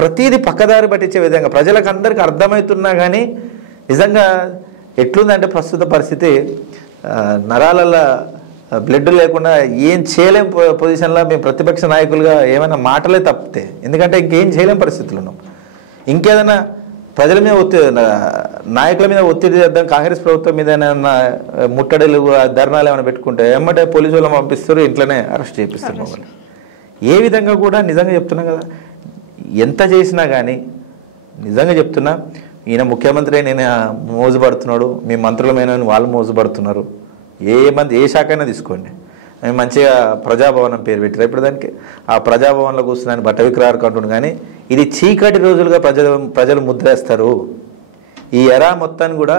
ప్రతిదీ పక్కదారి పట్టించే విధంగా ప్రజలకు అందరికీ అర్థమవుతున్నా కానీ నిజంగా ఎట్లుందంటే ప్రస్తుత పరిస్థితి నరాలలో బ్లడ్ లేకుండా ఏం చేయలేం పొజిషన్లో మేము ప్రతిపక్ష నాయకులుగా ఏమైనా మాటలే తప్పితే, ఎందుకంటే ఇంకేం చేయలేం పరిస్థితులు ఉన్నాం. ఇంకేదైనా ప్రజల మీద నాయకుల మీద ఒత్తిడి చేద్దాం, కాంగ్రెస్ ప్రభుత్వం మీద ఏమైనా ముట్టడిలు ధర్నాలు ఏమైనా పెట్టుకుంటే ఏమంటే పోలీసు వాళ్ళని పంపిస్తారు, ఇంట్లోనే అరెస్ట్ చేపిస్తారు మమ్మల్ని. ఏ విధంగా కూడా నిజంగా చెప్తున్నా కదా, ఎంత చేసినా కానీ నిజంగా చెప్తున్నా, ఈయన ముఖ్యమంత్రి నేను మోజుపడుతున్నాడు, మీ మంత్రులమైన వాళ్ళు మోజుపడుతున్నారు. ఏ శాఖ అయినా తీసుకోండి, మేము మంచిగా ప్రజాభవనం పేరు పెట్టారు ఇప్పుడు దానికి, ఆ ప్రజాభవన్లో కూర్చున్నాను బట్ట విక్రయార్కు అంటుండు. కానీ ఇది చీకటి రోజులుగా ప్రజలు ముద్రేస్తారు. ఈ ఎరా మొత్తాన్ని కూడా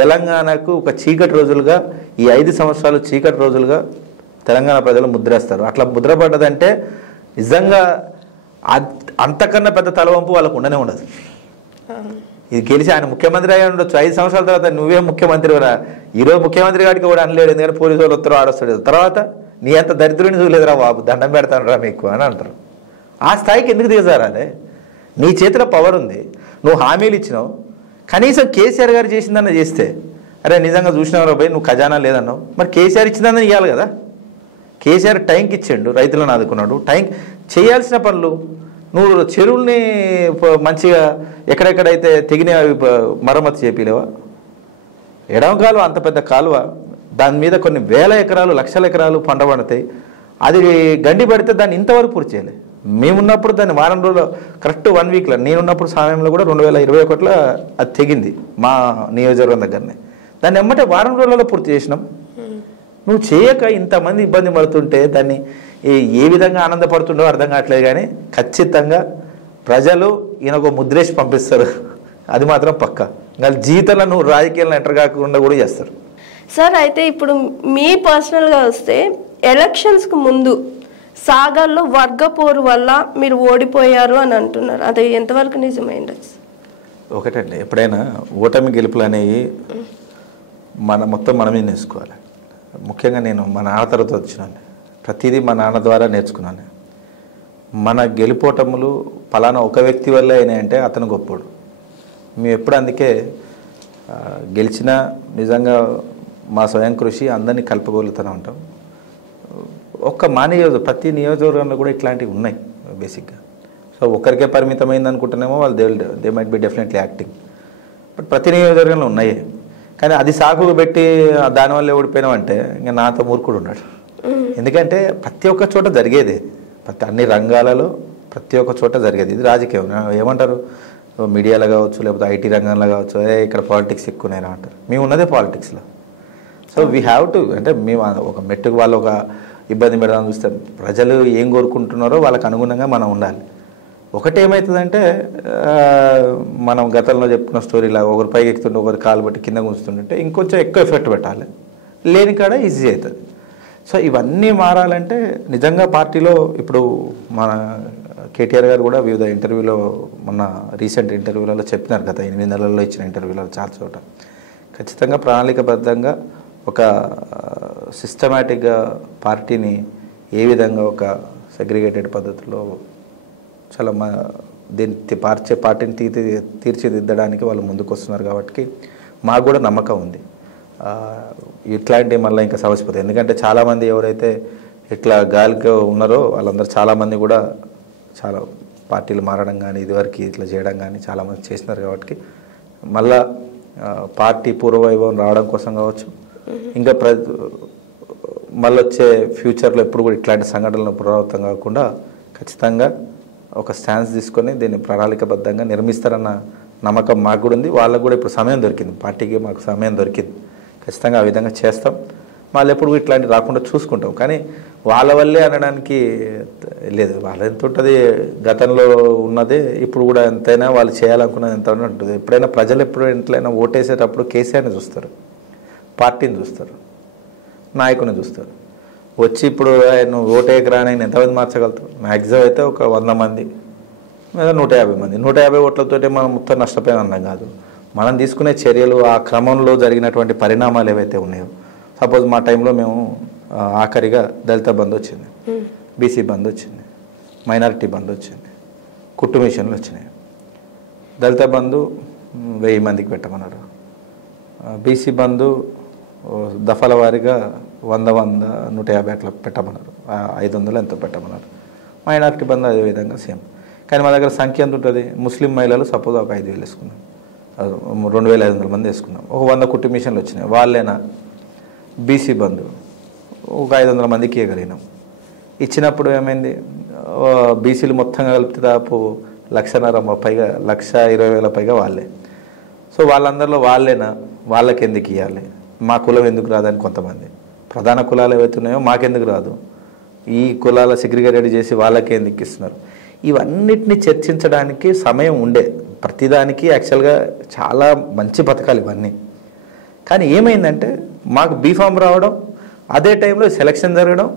తెలంగాణకు ఒక చీకటి రోజులుగా, ఈ 5 సంవత్సరాలు చీకటి రోజులుగా తెలంగాణ ప్రజలు ముద్రేస్తారు. అట్లా ముద్రపడ్డదంటే నిజంగా అంతకన్నా పెద్ద తలవంపు వాళ్ళకు ఉండనే ఉండదు. ఇది గెలిచి ఆయన ముఖ్యమంత్రి అయ్యి ఉండొచ్చు, 5 సంవత్సరాల తర్వాత నువ్వే ముఖ్యమంత్రి రా, ఈరోజు ముఖ్యమంత్రి గారికి కూడా అనలేడు, ఎందుకంటే పోలీసు వాళ్ళు ఉత్తరం ఆడొస్తాడు, తర్వాత నీ అంత దరిద్రుని చూడలేదురా బాబు, దండం పెడతాను రా మీకు అని అంటారు. ఆ స్థాయికి ఎందుకు దిగజారాలే? నీ చేతిలో పవర్ ఉంది, నువ్వు హామీలు ఇచ్చినావు, కనీసం కేసీఆర్ గారు చేసిందన్న చేస్తే, అరే నిజంగా చూసినావు పోయి నువ్వు ఖజానా లేదన్నావు, మరి కేసీఆర్ ఇచ్చిందని ఇవ్వాలి కదా. కేసీఆర్ టైంకి ఇచ్చిండు, రైతులను ఆదుకున్నాడు, టైం చేయాల్సిన పనులు. నువ్వు చెరువుల్ని మంచిగా ఎక్కడెక్కడైతే తెగిన మరమ్మతు చేపిలేవా? ఎడమ కాలువ అంత పెద్ద కాలువ, దాని మీద కొన్ని వేల ఎకరాలు లక్షల ఎకరాలు పంట పండుతాయి, అది గండి పడితే దాన్ని ఇంతవరకు పూర్తి చేయలేదు. మేమున్నప్పుడు దాన్ని వారం రోజులు కరెక్ట్ 1 వీక్లో, నేనున్నప్పుడు సమయంలో కూడా 2021లో అది తెగింది మా నియోజకవర్గం దగ్గరనే. దాన్ని ఎమ్మటే వారం రోజులలో పూర్తి చేసినాం. నువ్వు చేయక ఇంతమంది ఇబ్బంది పడుతుంటే దాన్ని ఏ విధంగా ఆనందపడుతుండో అర్థం కావట్లేదు. కానీ ఖచ్చితంగా ప్రజలు ఈయనకు ముద్రేసి పంపిస్తారు, అది మాత్రం పక్క. ఇంకా జీవితంలో నువ్వు రాజకీయాలను ఎంటర్ కాకుండా కూడా చేస్తారు. సార్ అయితే ఇప్పుడు మీ పర్సనల్గా వస్తే ఎలక్షన్స్కి ముందు సాగర్లో వర్గ పోరు వల్ల మీరు ఓడిపోయారు అని అంటున్నారు, అది ఎంతవరకు నిజమైంది? ఒకటండి, ఎప్పుడైనా ఓటమి గెలుపులు అనేవి మొత్తం మనమే నేర్చుకోవాలి. ముఖ్యంగా నేను మా నాన్న తర్వాత వచ్చినాను, ప్రతిదీ మా నాన్న ద్వారా నేర్చుకున్నాను. మన గెలుపోటములు పలానా ఒక వ్యక్తి వల్ల అయినాయంటే అతను గొప్పోడు. మేము ఎప్పుడు అందుకే గెలిచినా నిజంగా మా స్వయం కృషి అందరినీ కలుపుగలుగుతూనే ఉంటాం. మా ప్రతి నియోజకవర్గంలో కూడా ఇట్లాంటివి ఉన్నాయి బేసిక్గా. సో ఒకరికే పరిమితమైంది అనుకుంటున్నామో వాళ్ళు they might be definitely acting, but ప్రతి నియోజకవర్గంలో ఉన్నాయి. కానీ అది సాకుగా పెట్టి దానివల్ల ఓడిపోయినామంటే ఇంకా నాతో మూర్ఖుడు ఉన్నాడు. ఎందుకంటే ప్రతి ఒక్క చోట జరిగేది, అన్ని రంగాలలో ప్రతి ఒక్క చోట జరిగేది. ఇది రాజకీయం ఏమంటారు, మీడియాలో కావచ్చు లేకపోతే ఐటీ రంగంలో కావచ్చు, ఇక్కడ పాలిటిక్స్ ఎక్కువనైనా అంటారు. మేము ఉన్నదే పాలిటిక్స్లో. సో వీ హ్యావ్ టు, అంటే మేము ఒక మెట్టుకు వాళ్ళు ఒక ఇబ్బంది పెడదాం చూస్తే ప్రజలు ఏం కోరుకుంటున్నారో వాళ్ళకి అనుగుణంగా మనం ఉండాలి. ఒకటి ఏమవుతుందంటే మనం గతంలో చెప్పుకున్న స్టోరీలా ఒకరు పైకి ఎక్కుతుంటే ఒకరు కాలు బట్టి కింద ఉంచుతుంటే ఇంకొంచెం ఎక్కువ ఎఫెక్ట్ పెట్టాలి, లేని కాడ ఈజీ అవుతుంది. సో ఇవన్నీ మారాలంటే నిజంగా పార్టీలో ఇప్పుడు మన కేటీఆర్ గారు కూడా వివిధ ఇంటర్వ్యూలో మొన్న రీసెంట్ ఇంటర్వ్యూలలో చెప్పినారు, గత 8 నెలల్లో ఇచ్చిన ఇంటర్వ్యూలలో చాలా చోట ఖచ్చితంగా ప్రణాళికబద్ధంగా ఒక సిస్టమేటిక్గా పార్టీని ఏ విధంగా ఒక సెగ్రిగేటెడ్ పద్ధతిలో చాలా దీన్ని పార్టీని తీర్చిదిద్దడానికి వాళ్ళు ముందుకు వస్తున్నారు. కాబట్టి మాకు కూడా నమ్మకం ఉంది ఇట్లాంటి మళ్ళీ ఇంకా సమస్యపోతాయి. ఎందుకంటే చాలామంది ఎవరైతే ఇట్లా గాలిగా ఉన్నారో వాళ్ళందరూ చాలామంది కూడా చాలా పార్టీలు మారడం కానీ ఇదివరకు ఇట్లా చేయడం కానీ చాలామంది చేసినారు. కాబట్టి మళ్ళా పార్టీ పూర్వవైభవం రావడం కోసం కావచ్చు, ఇంకా మళ్ళీ వచ్చే ఫ్యూచర్లో ఎప్పుడు కూడా ఇట్లాంటి సంఘటనలు పునరావృతం కాకుండా ఖచ్చితంగా ఒక స్టాన్స్ తీసుకొని దీన్ని ప్రణాళికబద్ధంగా నిర్మిస్తారన్న నమ్మకం మాకు కూడా ఉంది. వాళ్ళకు కూడా ఇప్పుడు సమయం దొరికింది, పార్టీకి మాకు సమయం దొరికింది, ఖచ్చితంగా ఆ విధంగా చేస్తాం. వాళ్ళు ఎప్పుడు ఇట్లాంటి రాకుండా చూసుకుంటాం. కానీ వాళ్ళ వల్లే అనడానికి లేదు, వాళ్ళ ఎంత ఉంటుంది గతంలో ఉన్నదే ఇప్పుడు కూడా ఎంతైనా వాళ్ళు చేయాలనుకున్నది ఎంత ఉంటుంది. ఎప్పుడైనా ప్రజలు ఎంతైనా ఓటేసేటప్పుడు కేసీఆర్ని చూస్తారు, పార్టీని చూస్తారు, నాయకుని చూస్తారు. వచ్చి ఇప్పుడు నువ్వు ఓటేకి రానైనా ఎంతమంది మార్చగలుగుతావు? మ్యాక్సిమం అయితే ఒక 100 మంది లేదా 150 మంది. 150 ఓట్లతోటే మనం మొత్తం నష్టపోయిన అన్నాం కాదు. మనం తీసుకునే చర్యలు, ఆ క్రమంలో జరిగినటువంటి పరిణామాలు ఏవైతే ఉన్నాయో, సపోజ్ మా టైంలో మేము ఆఖరిగా దళిత బంద్ వచ్చింది, బీసీ బంద్ వచ్చింది, మైనారిటీ బంద్ వచ్చింది, కుట్టు మిషన్లు వచ్చినాయి. దళిత బంధు 1000 మందికి పెట్టమన్నారు. బీసీ బంధు దఫల వారీగా 100, 150 అట్లా పెట్టమన్నారు. 500 ఎంతో పెట్టమన్నారు. మైనారిటీ బంధు అదేవిధంగా సేమ్. కానీ మా దగ్గర సంఖ్య ఎంత ఉంటుంది? ముస్లిం మహిళలు సపోజ్ ఒక 5000 వేసుకున్నాం, 2500 మంది వేసుకున్నాం. ఒక 100 కుట్టు మిషన్లు వచ్చినాయి. వాళ్ళేనా బీసీ బంధు ఒక 500 మందికి ఇవ్వగలిగినాం. ఇచ్చినప్పుడు ఏమైంది? బీసీలు మొత్తంగా కలిపితే దాపు 1,50,000 పైగా, 1,20,000 పైగా వాళ్ళే. సో వాళ్ళందరిలో వాళ్ళేనా? వాళ్ళకి ఎందుకు ఇవ్వాలి? మా కులం ఎందుకు రాదని కొంతమంది. ప్రధాన కులాలు ఏవైతే ఉన్నాయో మాకెందుకు రాదు? ఈ కులాల సెగ్రిగేటెడ్ చేసి వాళ్ళకే ఎందుకు ఇస్తున్నారు? ఇవన్నిటిని చర్చించడానికి సమయం ఉండే. ప్రతిదానికి యాక్చువల్గా చాలా మంచి పథకాలు ఇవన్నీ. కానీ ఏమైందంటే మాకు బీఫామ్ రావడం, అదే టైంలో సెలక్షన్ జరగడం.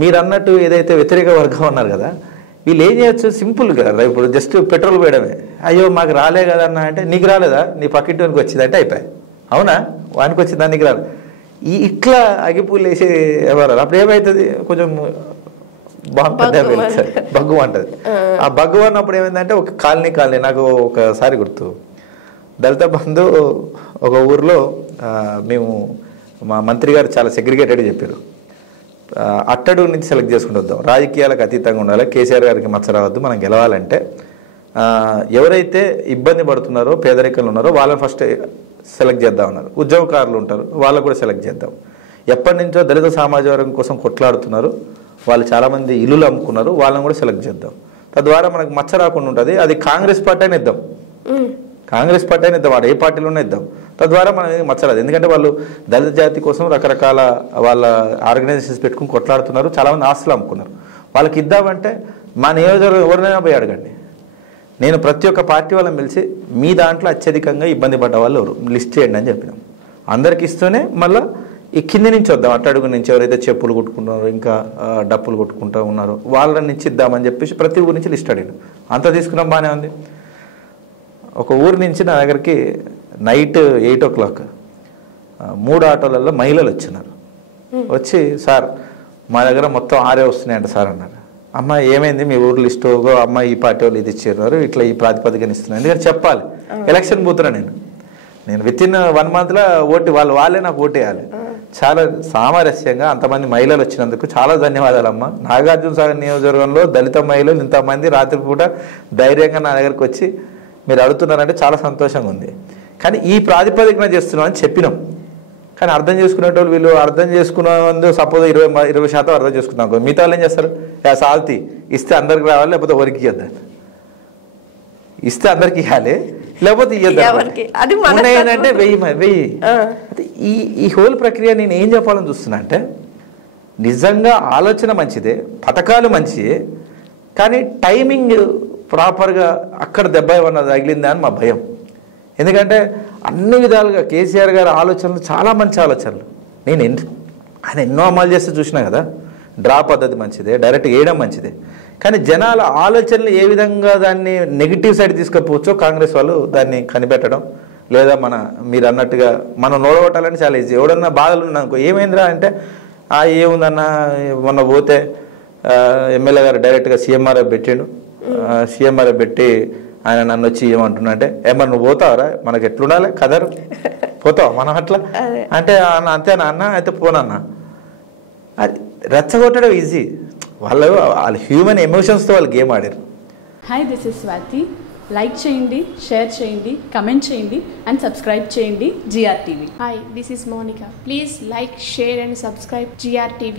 మీరు అన్నట్టు ఏదైతే వ్యతిరేక వర్గం అన్నారు కదా, వీళ్ళు ఏం చేయొచ్చు? సింపుల్ కదా, ఇప్పుడు జస్ట్ పెట్రోల్ పోయడమే. అయ్యో మాకు రాలే కదా అన్న అంటే, నీకు రాలేదా? నీ పక్కింటికి వచ్చిందంటే అయిపోయాయి. అవునా? వానికి వచ్చిందా? నీకు రాలేదు. ఇట్లా అగిపూలు వేసి ఎవరు అప్పుడు ఏమవుతుంది? కొంచెం బాగుంటుంది, బగ్గు అంటది. ఆ బగ్గు అన్నప్పుడు ఏమైందంటే ఒక కాలనీ నాకు ఒకసారి గుర్తు, దళిత బంధు ఒక ఊర్లో మేము మా మంత్రి గారు చాలా సెగ్రిగేటెడ్ చెప్పారు. అట్టడుగు నుంచి సెలెక్ట్ చేసుకుంటూ వద్దాం, రాజకీయాలకు అతీతంగా ఉండాలి, కేసీఆర్ గారికి మచ్చ రావద్దు, మనం గెలవాలంటే ఎవరైతే ఇబ్బంది పడుతున్నారో, పేదరికంలో ఉన్నారో వాళ్ళని ఫస్ట్ సెలెక్ట్ చేద్దాం అన్నారు. ఉద్యోగకారులు ఉంటారు, వాళ్ళకు కూడా సెలెక్ట్ చేద్దాం. ఎప్పటి నుంచో దళిత సమాజ వర్గం కోసం కొట్లాడుతున్నారు, వాళ్ళు చాలామంది ఇల్లులు అమ్ముకున్నారు, వాళ్ళని కూడా సెలెక్ట్ చేద్దాం. తద్వారా మనకు మచ్చ రాకుండా ఉంటుంది. అది కాంగ్రెస్ పార్టీ అయినా ఇద్దాం, కాంగ్రెస్ పార్టీ అయినా ఇద్దాం, వాడు ఏ పార్టీలోనే ఇద్దాం. తద్వారా మనకి మచ్చరాదు. ఎందుకంటే వాళ్ళు దళిత జాతి కోసం రకరకాల వాళ్ళ ఆర్గనైజేషన్స్ పెట్టుకుని కొట్లాడుతున్నారు, చాలామంది ఆస్తులు అమ్ముకున్నారు. వాళ్ళకి ఇద్దామంటే మా నియోజకవర్గం ఎవరినైనా పోయి అడగండి. నేను ప్రతి ఒక్క పార్టీ వాళ్ళని పిలిచి మీ దాంట్లో అత్యధికంగా ఇబ్బంది పడ్డ వాళ్ళు ఎవరు లిస్ట్ చేయండి అని చెప్పినాం. అందరికి ఇస్తూనే మళ్ళీ ఈ కింది నుంచి వద్దాం, అట్టడుగు నుంచి ఎవరైతే చెప్పులు కొట్టుకుంటున్నారో, ఇంకా డప్పులు కొట్టుకుంటూ ఉన్నారో వాళ్ళ నుంచి ఇద్దామని చెప్పేసి ప్రతి ఊరి నుంచి లిస్ట్ అడిగాను. అంతా తీసుకున్నాం, బాగానే ఉంది. ఒక ఊరి నుంచి నా దగ్గరికి నైట్ 8 o'clock 3 ఆటోలలో మహిళలు వచ్చినారు. వచ్చి సార్ మా దగ్గర మొత్తం 6 వస్తున్నాయంట సార్ అన్నారు. అమ్మ ఏమైంది మీ ఊరు లిస్టు? అమ్మ ఈ పార్టీ వాళ్ళు ఇది ఇచ్చారు, ఇట్లా ఈ ప్రాతిపదికన ఇస్తున్నారు. ఎందుకంటే చెప్పాలి, ఎలక్షన్ పోతున్నా నేను విత్ ఇన్ 1 month వాళ్ళే నాకు ఓటేయాలి. చాలా సామరస్యంగా అంతమంది మహిళలు వచ్చినందుకు చాలా ధన్యవాదాలు అమ్మ. నాగార్జున సాగర్ నియోజకవర్గంలో దళిత మహిళలు ఇంతమంది రాత్రిపూట ధైర్యంగా నా దగ్గరకు వచ్చి మీరు అడుగుతున్నారంటే చాలా సంతోషంగా ఉంది. కానీ ఈ ప్రాతిపదికన చేస్తున్నాం అని చెప్పినాం. కానీ అర్థం చేసుకునేటోళ్ళు వీళ్ళు అర్థం చేసుకున్న సపోజ్ 20% అర్థం చేసుకున్నాం. మిగతా వాళ్ళు ఏం చేస్తారు? సాల్తీ ఇస్తే అందరికి రావాలి, లేకపోతే ఎవరికి ఇవ్వద్దు. ఇస్తే అందరికి ఇవ్వాలి, లేకపోతే ఇవ్వద్దు. ఏంటంటే 1000. ఈ హోల్ ప్రక్రియ నేను ఏం చెప్పాలని చూస్తున్నా అంటే, నిజంగా ఆలోచన మంచిదే, పథకాలు మంచిదే, కానీ టైమింగ్ ప్రాపర్గా అక్కడ దెబ్బ ఏమన్నా తగిలిందా అని మా భయం. ఎందుకంటే అన్ని విధాలుగా కేసీఆర్ గారి ఆలోచనలు చాలా మంచి ఆలోచనలు. ఆయన ఎన్నో అమలు చేస్తే చూసినా కదా. డ్రా పద్ధతి మంచిదే, డైరెక్ట్ వేయడం మంచిదే, కానీ జనాల ఆలోచనలు ఏ విధంగా దాన్ని నెగిటివ్ సైడ్ తీసుకుపోవచ్చో కాంగ్రెస్ వాళ్ళు దాన్ని కనిపెట్టడం, లేదా మీరు అన్నట్టుగా మనం నోడగొట్టాలని చాలా ఈజీ. ఎవడన్నా బాధలు ఉన్నానుకో, ఏమైందిరా అంటే ఏముందన్న మొన్న పోతే ఎమ్మెల్యే గారు డైరెక్ట్గా సీఎంఆర్ఎఫ్ పెట్టిండు. సీఎంఆర్ఎఫ్ పెట్టి ఆయన నన్ను వచ్చి ఏమంటున్నా అంటే, ఏమన్నా నువ్వు పోతావరా, మనకి ఎట్లుండాలి కదరు, పోతావా మనం అట్లా అంటే, అంతేనా అన్న, అయితే పోనన్నా. అది రెచ్చగొట్టడం ఈజీ. వాళ్ళ హ్యూమన్ ఎమోషన్స్తో వాళ్ళు గేమ్ ఆడారు. Hi, this is Swathi. Like చేయండి, షేర్ చేయండి, కమెంట్ చేయండి అండ్ సబ్స్క్రైబ్ చేయండి GR TV. Hi, this is Monica. Please like, share and subscribe GR TV.